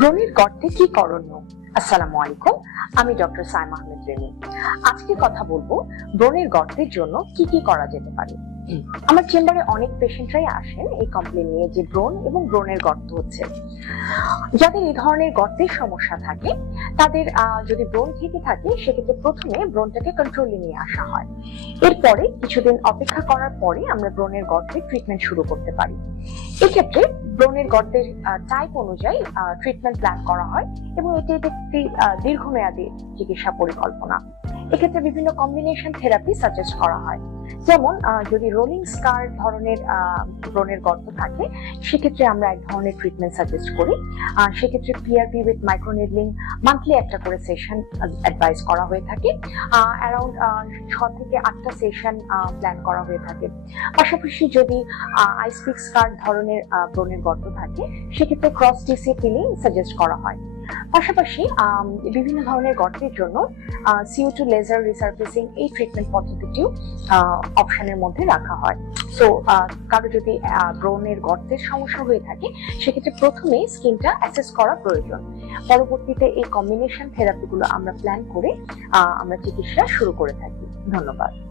ব্রণের গর্তে কি করণীয়? আসসালামু আলাইকুম, আমি ডক্টর সাইম আহমেদ রেনি আজকে কথা বলব ব্রণের গর্তের জন্য কি কি করা যেতে পারে। আমার চেম্বারে অনেক পেশেন্টরাই আসেন এই কমপ্লেন নিয়ে যে ব্রণ এবং ব্রণের গর্ত হচ্ছে। যাদের এই ধরনের গর্তের সমস্যা থাকে, তাদের যদি ব্রণ থেকে থাকে, সেক্ষেত্রে প্রথমে ব্রণটাকে কন্ট্রোলে নিয়ে আসা হয়। এরপরে কিছুদিন অপেক্ষা করার পরে আমরা ব্রণের গর্তের ট্রিটমেন্ট শুরু করতে পারি। এক্ষেত্রে ব্রণের গর্তের টাইপ অনুযায়ী ট্রিটমেন্ট প্ল্যান করা হয় এবং এটি একটি দীর্ঘমেয়াদী চিকিৎসা পরিকল্পনা। এক্ষেত্রে বিভিন্ন কম্বিনেশন থেরাপি সাজেস্ট করা হয়। যেমন যদি রোলিং স্কার ধরনের ব্রণের গর্ত থাকে, সেক্ষেত্রে আমরা এক ধরনের ট্রিটমেন্ট সাজেস্ট করি। সেক্ষেত্রে পিআরপি উইথ মাইক্রোনেডলিং মান্থলি একটা করে সেশন অ্যাডভাইস করা হয়ে থাকে। অ্যারাউন্ড ছ থেকে আটটা সেশন প্ল্যান করা হয়ে থাকে। পাশাপাশি যদি আইসপিক স্কার ধরনের ব্রণের গর্ত থাকে, সেক্ষেত্রে ক্রস ডিসি পিলিং সাজেস্ট করা হয়। পাশাপাশি বিভিন্ন ধরনের গর্তের জন্য সিও টু লেজার রিসার্ফেসিং এই ট্রিটমেন্ট পদ্ধতিটিও অপশনের মধ্যে রাখা হয়। সো কারও যদি ব্রণের গর্তের সমস্যা হয়ে থাকে, সেক্ষেত্রে প্রথমে স্কিনটা অ্যাসেস করা প্রয়োজন। পরবর্তীতে এই কম্বিনেশন থেরাপিগুলো আমরা প্ল্যান করে আমরা চিকিৎসা শুরু করে থাকি। ধন্যবাদ।